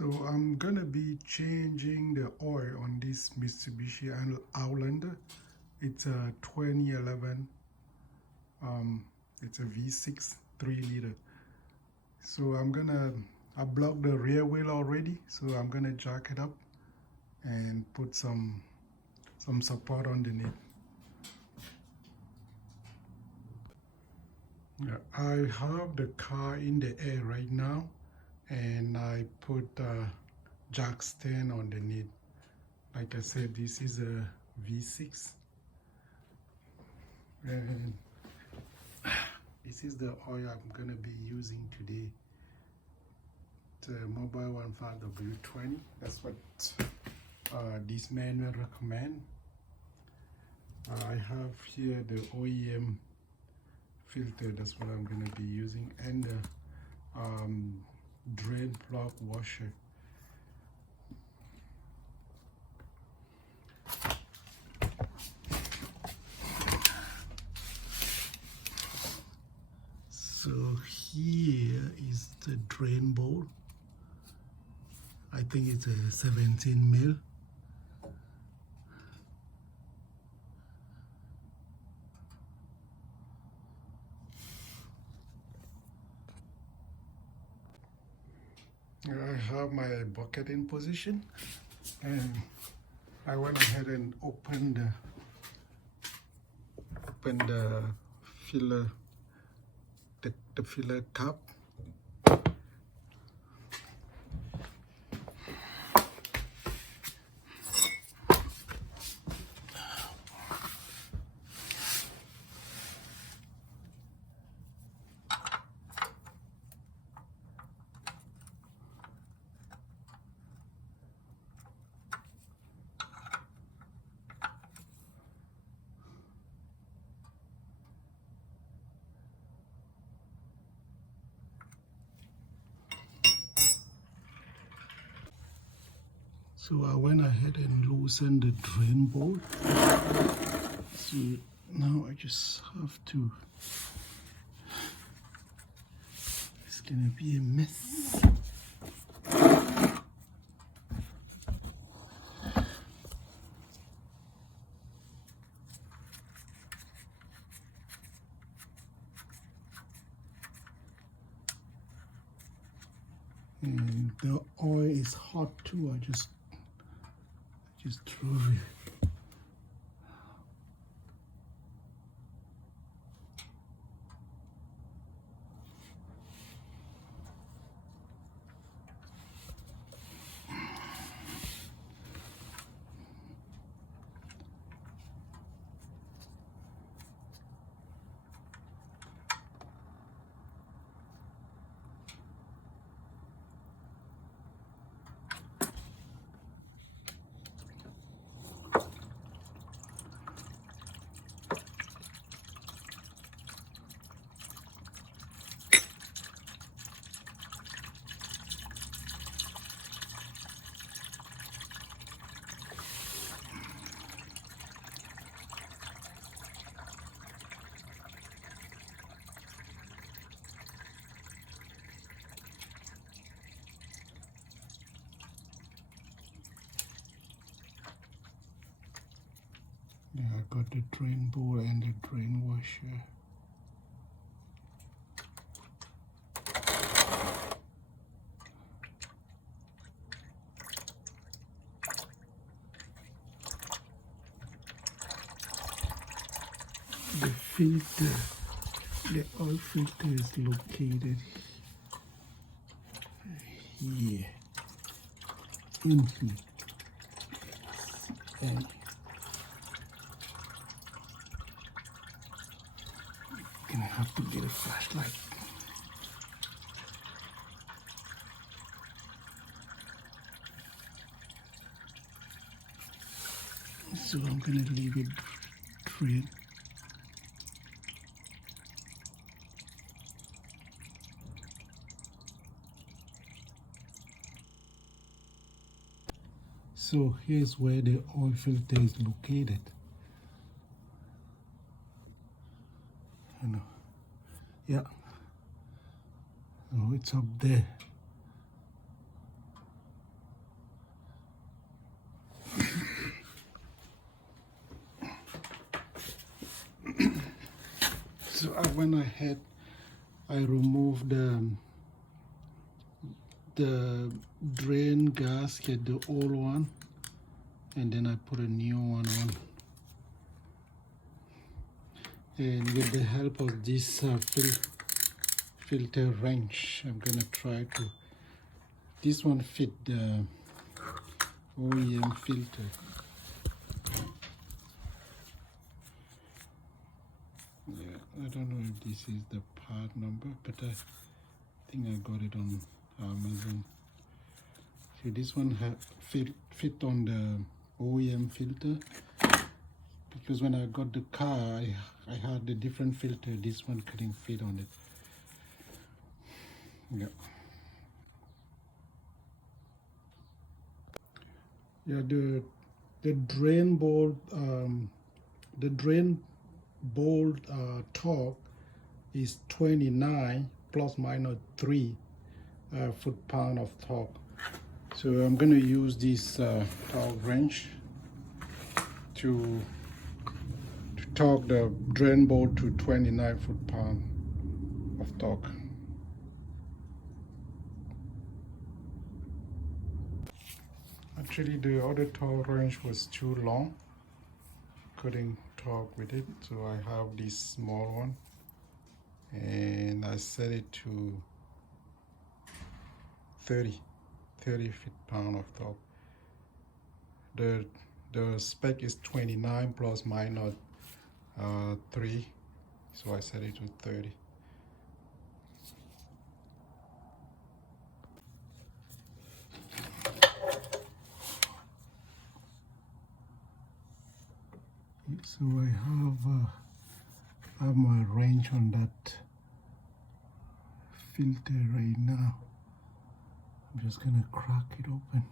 So I'm gonna be changing the oil on this Mitsubishi Outlander. It's a 2011. It's a V6 3-liter. So I blocked the rear wheel already. So I'm gonna jack it up and put some support underneath. Yeah, I have the car in the air right now, and I put jack stand underneath. Like I said, this is a V6, and this is the oil I'm gonna be using today. It's a Mobile 15W20. That's what this manual recommend. I have here the OEM filter. That's what I'm gonna be using, and the drain plug washer. So here is the drain bowl. I think it's a 17 mil. I have my bucket in position, and I went ahead and opened the filler, the filler cap. So I went ahead and loosened the drain bowl. So now I just have to, it's gonna be a mess. And the oil is hot too. I just threw it. Yeah, I got the drain bowl and the drain washer. The filter, the oil filter is located here, in here. And gonna have to get a flashlight. So I'm gonna leave it drain. So here's where the oil filter is located. You know, yeah. So it's up there. So I went ahead, I removed the drain gasket, the old one, and then I put a new one on. And with the help of this filter wrench, I'm gonna try to, this one fit the OEM filter. Yeah, I don't know if this is the part number, but I think I got it on Amazon. So this one fit on the OEM filter, because when I got the car, I had a different filter. This one couldn't fit on it. Yeah. Yeah, the drain bolt torque is 29 plus minus 3 foot-pound of torque. So I'm going to use this torque wrench to torque the drain bolt to 29 foot-pound of torque. Actually, the other torque wrench was too long, couldn't torque with it, so I have this small one, and I set it to 30 foot-pound of torque. The spec is 29 plus minus 3, so I set it to 30. So I have my wrench on that filter right now. I'm just gonna crack it open.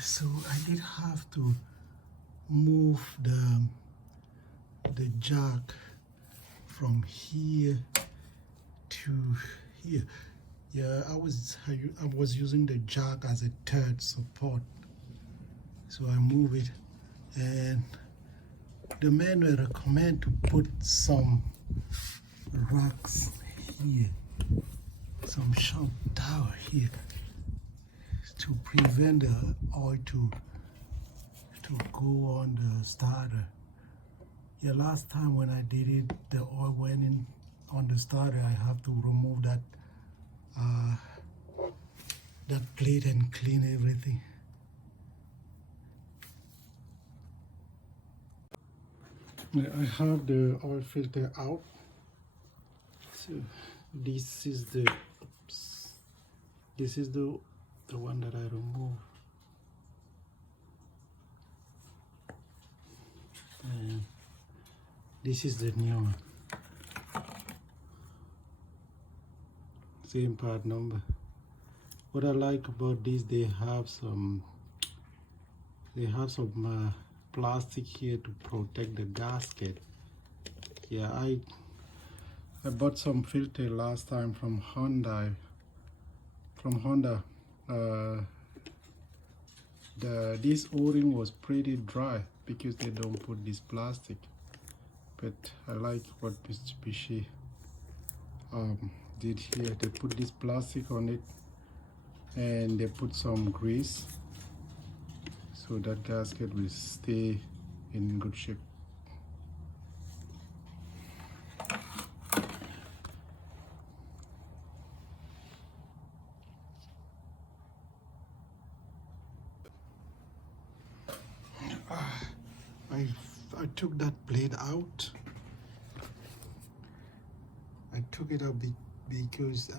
So I did have to move the jack from here to here. Yeah, I was using the jack as a third support, so I move it, and the manual recommend to put some racks here, some sharp tower here, to prevent the oil to go on the starter. Yeah, last time when I did it, the oil went in on the starter. I have to remove that plate and clean everything. I have the oil filter out. So this is the one that I removed. And this is the new one. Same part number. What I like about this, they have some plastic here to protect the gasket. Yeah, I bought some filter last time from Honda. This O-ring was pretty dry because they don't put this plastic. But I like what Mitsubishi did here. They put this plastic on it, and they put some grease so that gasket will stay in good shape. I took that blade out. I took it out because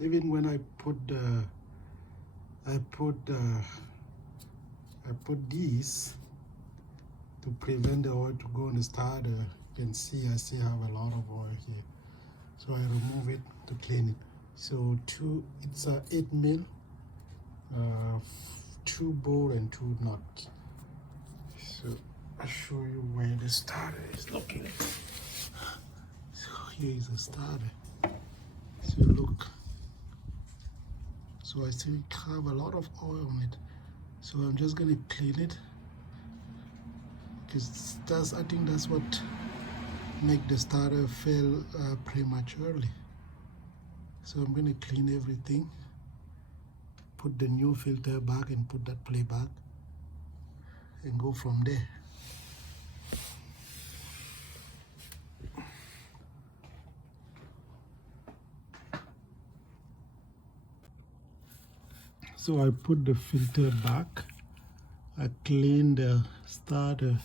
even when I put these to prevent the oil to go in the starter. You can see I still have a lot of oil here, so I remove it to clean it. So it's a 8 mil, 2 bolt and 2 nuts. So I'll show you where the starter is located. So here is a starter. So look, so I still have a lot of oil on it, so I'm just gonna clean it, because I think that's what make the starter fail prematurely. So I'm gonna clean everything, put the new filter back and put that plate back, and go from there. So I put the filter back, I cleaned the starter,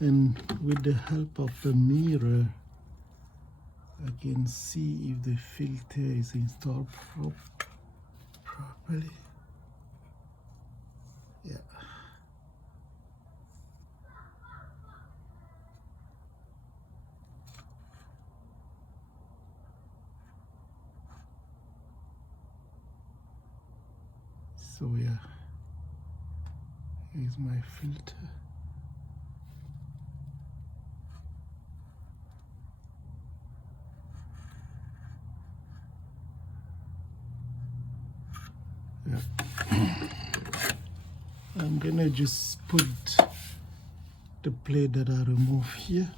and with the help of the mirror I can see if the filter is installed properly. Yeah. So yeah, here's my filter. Yeah. I'm gonna just put the plate that I removed here.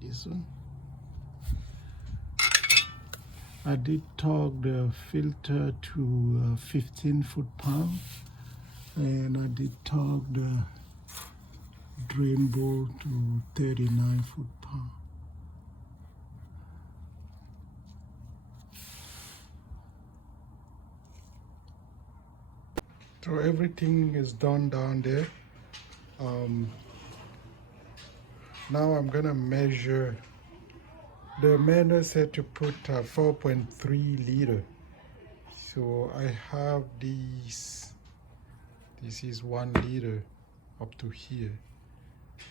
This one. I did torque the filter to 15 foot-pounds, and I did torque the drain bolt to 39 foot-pounds. So everything is done down there. Now I'm gonna measure. The manual said to put 4.3 liter. So I have these. This is 1 liter up to here.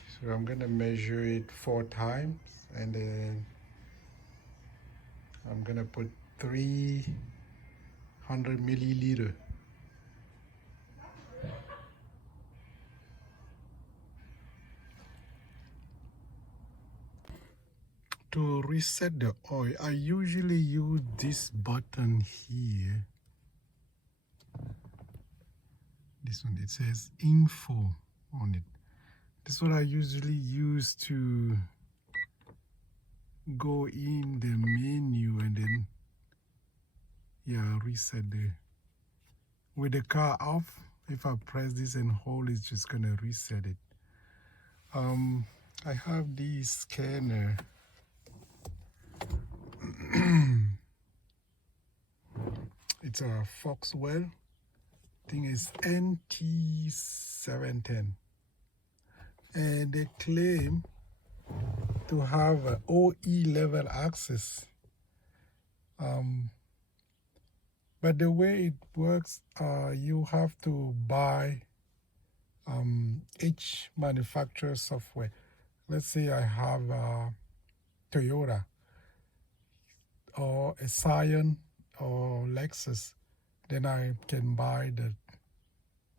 So I'm gonna measure it 4 times, and then I'm gonna put 300 milliliter. To reset the oil, I usually use this button here. This one, it says info on it. This is what I usually use to go in the menu and then, yeah, reset the. With the car off, if I press this and hold, it's just gonna reset it. I have this scanner. It's a Foxwell. I think it's NT710, and they claim to have a OE level access. But the way it works, you have to buy each manufacturer's software. Let's say I have Toyota or a Scion or Lexus, then I can buy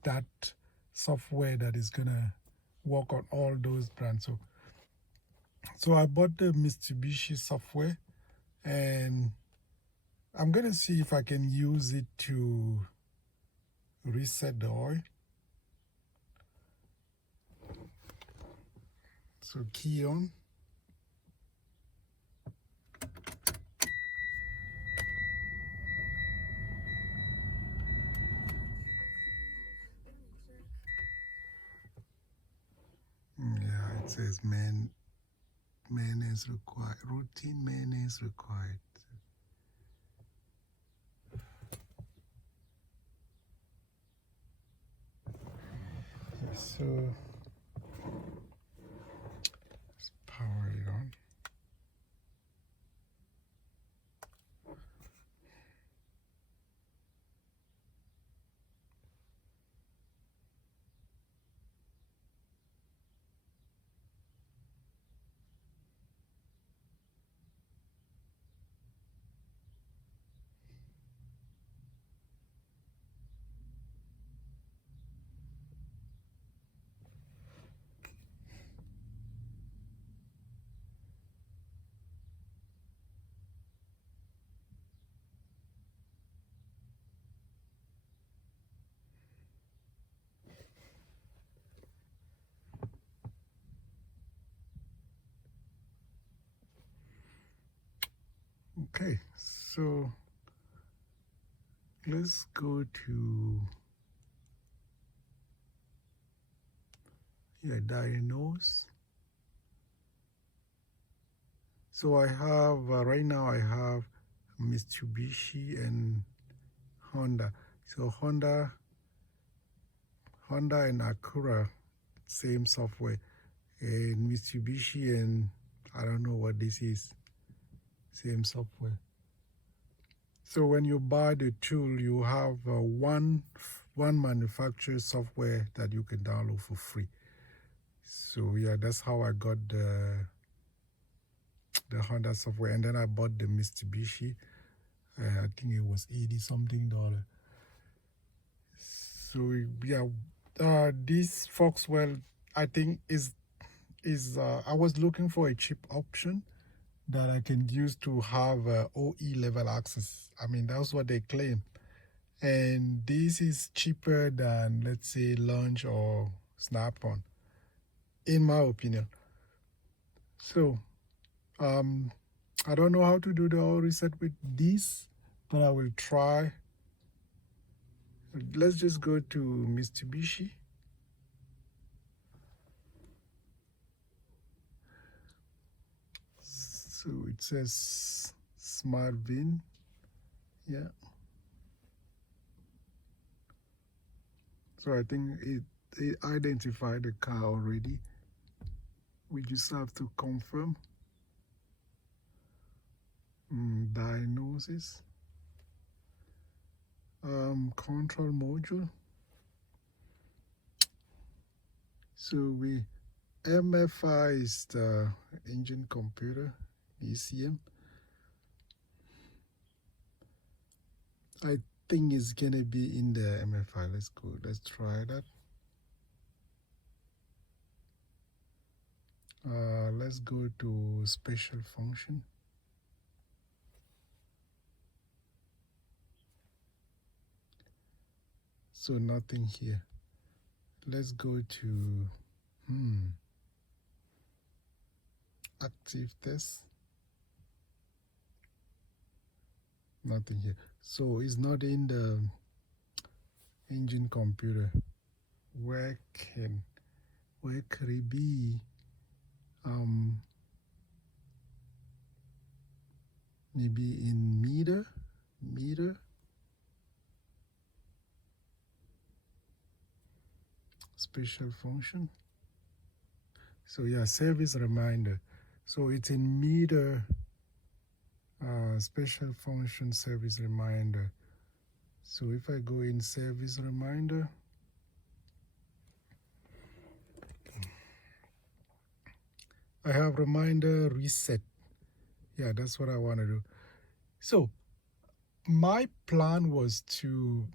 that software that is gonna work on all those brands. So I bought the Mitsubishi software, and I'm gonna see if I can use it to reset the oil. So key on. Yeah, it says mayonnaise required, routine mayonnaise required. So let's power it on. Okay, so let's go to diagnose. So I have right now I have Mitsubishi and Honda. So Honda and Acura, same software, and Mitsubishi and I don't know what this is, same software. So when you buy the tool, you have one manufacturer software that you can download for free. So yeah, that's how I got the Honda software, and then I bought the Mitsubishi. I think it was $80-something. So yeah, this Foxwell, I think is I was looking for a cheap option that I can use to have OE level access. I mean, that's what they claim, and this is cheaper than, let's say, Launch or Snap-on, in my opinion. So I don't know how to do the auto reset with this, but I will try. Let's just go to Mitsubishi. So it says Smart VIN. Yeah. So I think it identified the car already. We just have to confirm. Diagnosis. Control module. So MFI is the engine computer, ECM. I think it's gonna be in the MFI. Let's try that. Let's go to special function. So nothing here. Let's go to active test. Nothing here. So it's not in the engine computer. Where could it be? Maybe in meter. Special function. So yeah, service reminder. So it's in meter, special function service reminder. So if I go in service reminder, I have reminder reset. Yeah, that's what I want to do. So my plan was to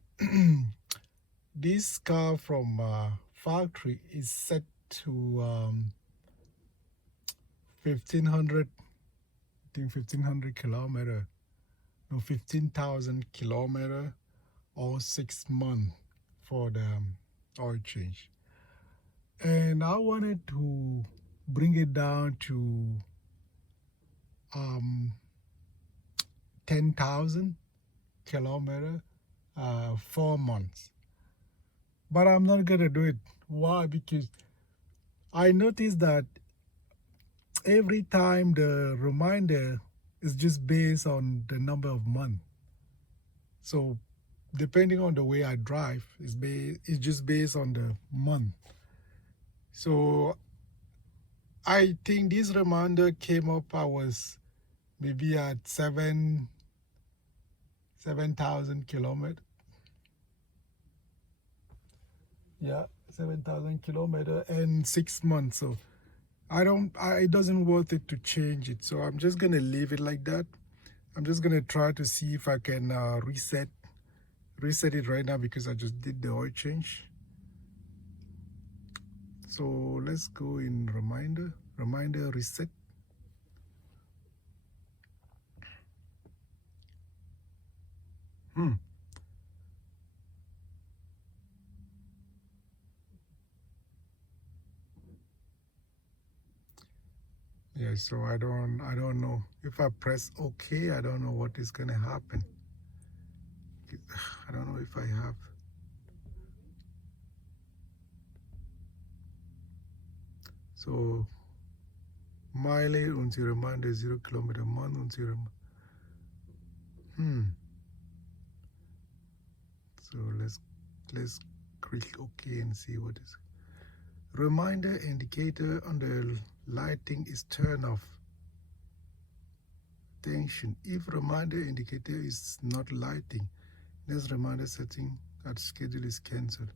this car from factory is set to 1500 kilometer, no, 15,000 kilometer, or 6 months for the oil change. And I wanted to bring it down to 10,000 kilometer, 4 months. But I'm not gonna do it. Why? Because I noticed that every time the reminder is just based on the number of months. So depending on the way I drive, it's just based on the month. So I think this reminder came up, I was maybe at 7,000 kilometers. Yeah, 7,000 kilometers and 6 months. So it doesn't worth it to change it. So I'm just gonna leave it like that. I'm just gonna try to see if I can reset it right now, because I just did the oil change. So let's go in reminder reset. Yeah, so I don't know if I press OK. I don't know what is gonna happen. I don't know if I have. So mileage until reminder 0 kilometer month until so let's click OK and see what is. Reminder indicator on the lighting is turned off. Attention, if reminder indicator is not lighting, this reminder setting at schedule is cancelled.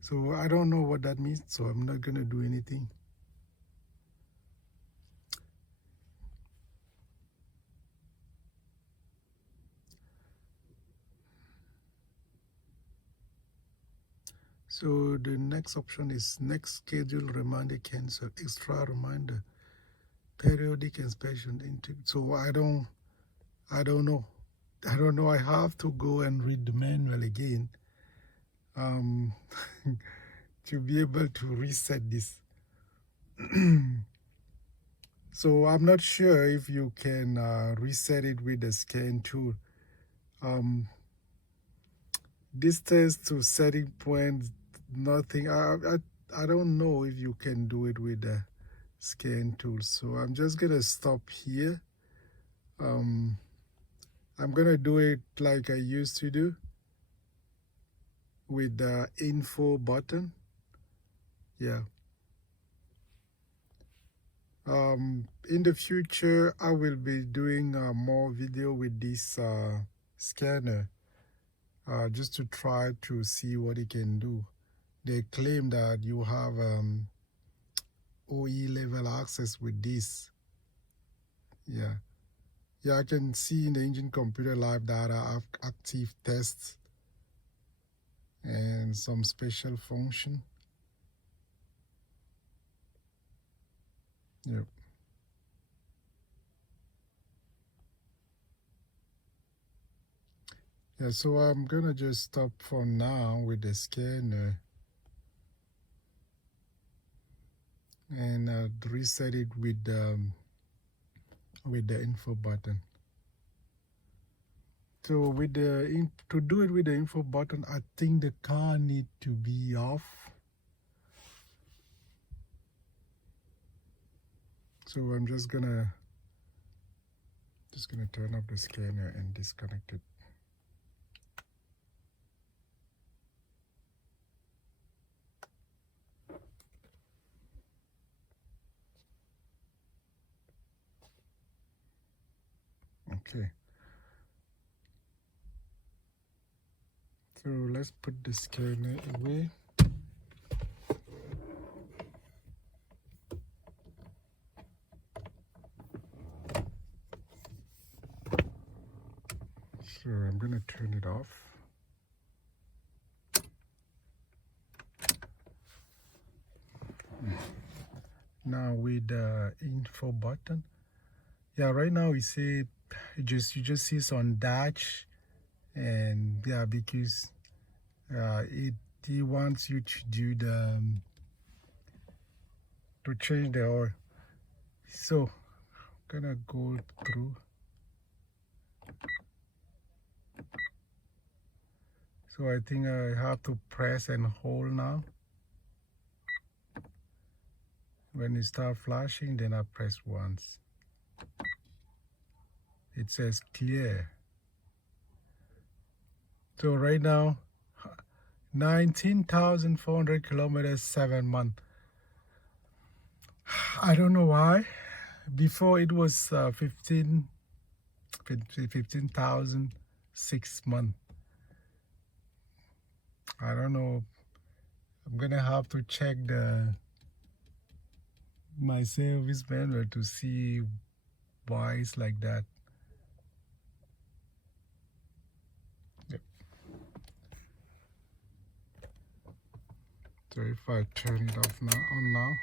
So I don't know what that means, so I'm not gonna do anything. So the next option is next schedule reminder cancel, extra reminder, periodic inspection. So I don't know. I don't know. I have to go and read the manual again to be able to reset this. So I'm not sure if you can reset it with the scan tool. Distance to setting point, nothing. I don't know if you can do it with the scan tool. So I'm just gonna stop here. I'm gonna do it like I used to do with the info button. Yeah. In the future, I will be doing more video with this scanner just to try to see what it can do. They claim that you have OE level access with this. Yeah, I can see in the engine computer live data active tests and some special function. Yep. Yeah, so I'm gonna just stop for now with the scanner and reset it with the info button. So with to do it with the info button, I think the car need to be off. So I'm just gonna turn off the scanner and disconnect it. Okay. So let's put the scanner away. So I'm gonna turn it off. Now with the info button, yeah, right now we say you just see some dash, and yeah, because it wants you to do the to change the oil. So I'm gonna go through. So I think I have to press and hold now. When it starts flashing, then I press once. It says clear. So right now, 19,400 kilometers, 7 months. I don't know why. Before it was 15,000, 6 months. I don't know. I'm gonna have to check my service manual to see why it's like that. Yep. So if I turn it off now,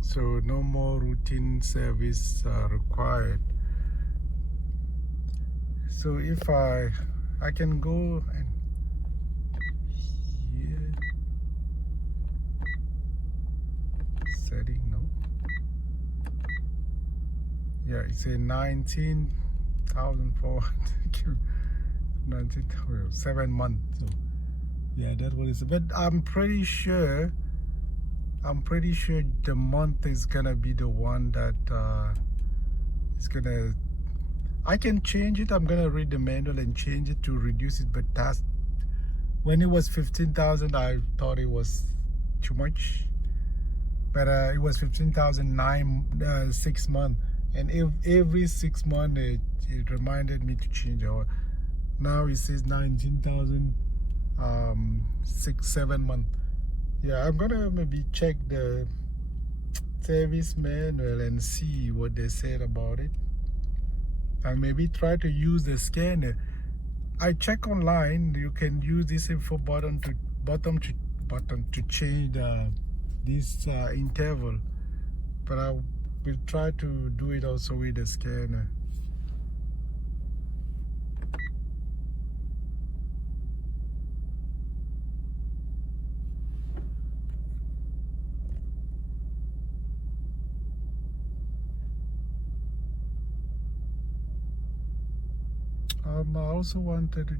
so no more routine service required. So if I can go and Yeah, it's a 19,400 7 months. So yeah, that's what it's. But I'm pretty sure the month is gonna be the one that is gonna. I can change it. I'm gonna read the manual and change it to reduce it. But that's when it was 15,000. I thought it was too much. But it was 15,009 6 months, and every 6 months it reminded me to change. Or now it says 19,000 7 months. Yeah, I'm gonna maybe check the service manual and see what they said about it, and maybe try to use the scanner. I check online. You can use this info button to change this interval, but I will try to do it also with the scanner. I also wanted to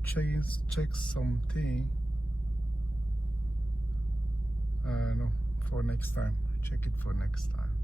check something. No, for next time. Check it for next time.